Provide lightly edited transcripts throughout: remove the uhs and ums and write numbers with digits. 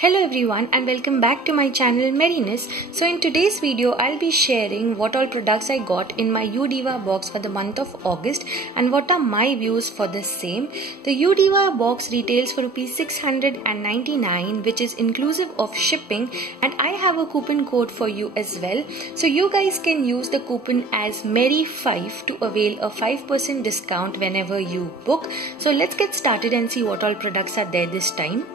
Hello everyone and welcome back to my channel Merriness. So in today's video I'll be sharing what all products I got in my UDiva box for the month of August and what are my views for the same. The UDiva box retails for rupees 699, which is inclusive of shipping, and I have a coupon code for you as well. So you guys can use the coupon as Merry5 to avail a 5% discount whenever you book. So let's get started and see what all products are there this time.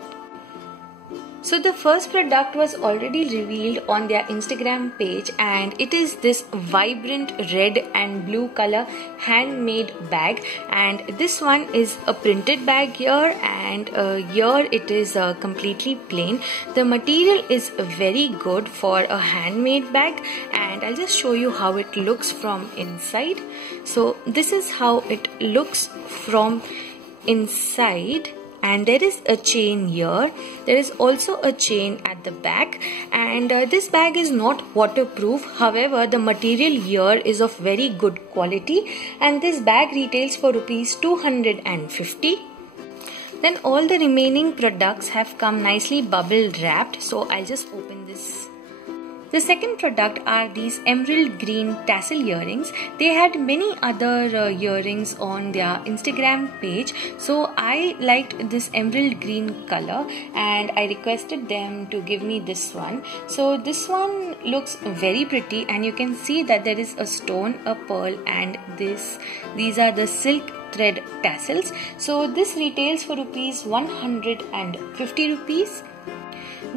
So the first product was already revealed on their Instagram page, and it is this vibrant red and blue color handmade bag, and this one is a printed bag here, and here it is completely plain. The material is very good for a handmade bag, and I'll just show you how it looks from inside. So this is how it looks from inside. And there is a chain here. There is also a chain at the back, and this bag is not waterproof. However, the material here is of very good quality, and this bag retails for rupees 250. Then all the remaining products have come nicely bubble wrapped, so I'll just open this. The second product are these emerald green tassel earrings. They had many other earrings on their Instagram page, so I liked this emerald green color and I requested them to give me this one. So this one looks very pretty, and you can see that there is a stone, a pearl, and these are the silk thread tassels. So this retails for rupees 150 rupees.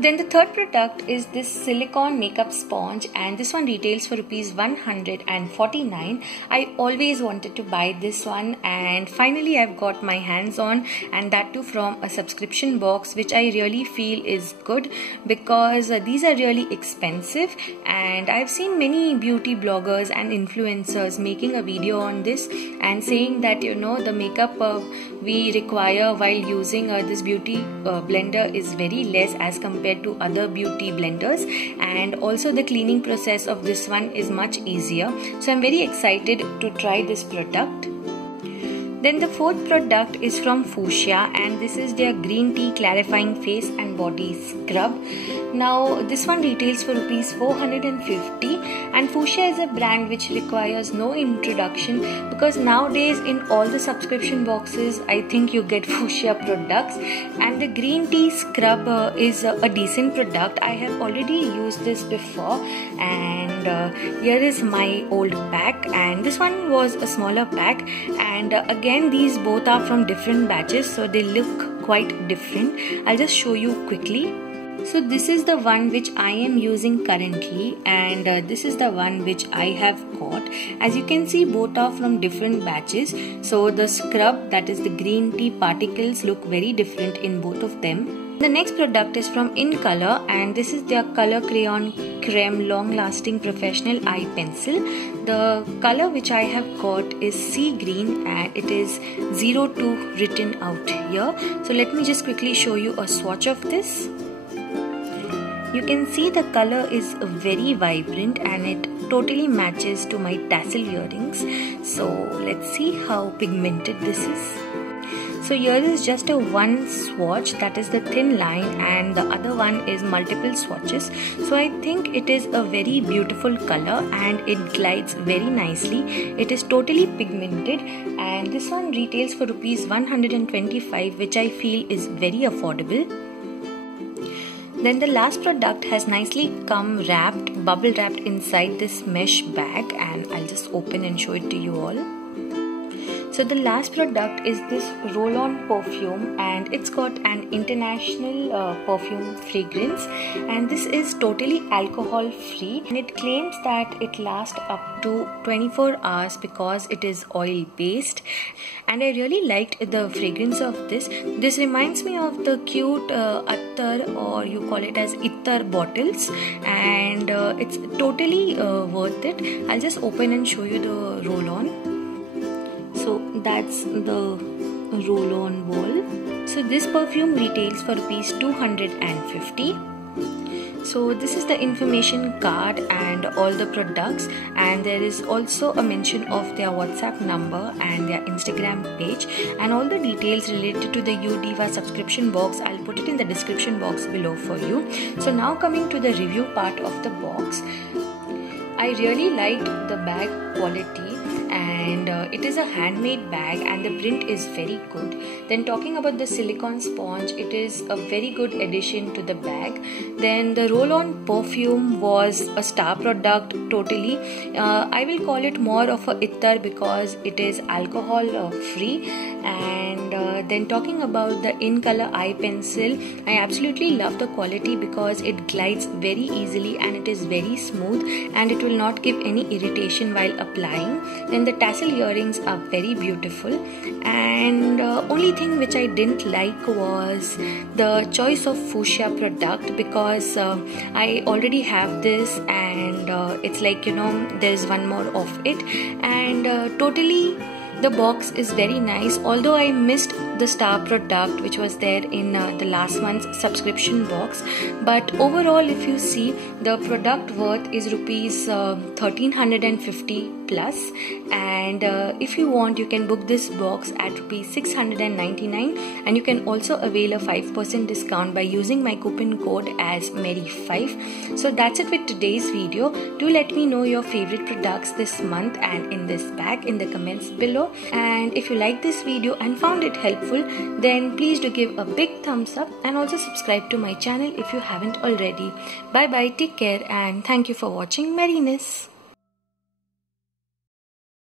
Then the third product is this silicone makeup sponge, and this one retails for rupees 149. I always wanted to buy this one, and finally I've got my hands on, and that too from a subscription box, which I really feel is good because these are really expensive, and I've seen many beauty bloggers and influencers making a video on this and saying that the makeup we require while using this beauty blender is very less as compared to other beauty blenders, and also the cleaning process of this one is much easier. So I'm very excited to try this product. Then the fourth product is from Fuchsia, and this is their green tea clarifying face and body scrub. Now this one retails for rupees 450, and Fuchsia is a brand which requires no introduction because nowadays in all the subscription boxes I think you get Fuchsia products, and the green tea scrub is a decent product. I have already used this before, and here is my old pack, and this one was a smaller pack, and again these both are from different batches, so they look quite different. I'll just show you quickly. So this is the one which I am using currently, and this is the one which I have got. As you can see, both are from different batches. So the scrub, that is the green tea particles, look very different in both of them. The next product is from In Color, and this is their Color Crayon Creme Long Lasting Professional Eye Pencil. The color which I have got is sea green, and it is 02 written out here. So let me just quickly show you a swatch of this. You can see the color is very vibrant and it totally matches to my tassel earrings. So let's see how pigmented this is. So here is just a one swatch, that is the thin line, and the other one is multiple swatches. So I think it is a very beautiful color and it glides very nicely. It is totally pigmented, and this one retails for rupees 125, which I feel is very affordable. Then the last product has nicely come wrapped, bubble wrapped inside this mesh bag, and I'll just open and show it to you all. So the last product is this roll-on perfume, and it's got an international perfume fragrance, and this is totally alcohol free, and it claims that it lasts up to 24 hours because it is oil based, and I really liked the fragrance of this. This reminds me of the cute attar, or you call it as ittar bottles, and it's totally worth it. I'll just open and show you the roll-on. So that's the roll-on ball. So this perfume retails for rupees 250. So this is the information card and all the products, and there is also a mention of their WhatsApp number and their Instagram page, and all the details related to the UDiva subscription box. I'll put it in the description box below for you. So now coming to the review part of the box, I really liked the bag quality, and it is a handmade bag and the print is very good. Then talking about the silicone sponge, it is a very good addition to the bag. Then the roll-on perfume was a star product totally. I will call it more of a ittar because it is alcohol free. And then talking about the in color eye pencil, I absolutely love the quality because it glides very easily and it is very smooth and it will not give any irritation while applying. Then the tassel earrings are very beautiful, and only thing which I didn't like was the choice of fuchsia product, because I already have this and it's like, you know, there's one more of it, and totally the box is very nice, although I missed the star product which was there in the last month's subscription box. But overall, if you see, the product worth is rupees 1350 plus, and if you want, you can book this box at rupees 699, and you can also avail a 5% discount by using my coupon code as Mary5. So that's it with today's video. Do let me know your favorite products this month and in this bag in the comments below. And if you like this video and found it helpful, then please do give a big thumbs up and also subscribe to my channel if you haven't already. Bye bye, take care, and thank you for watching Merriness.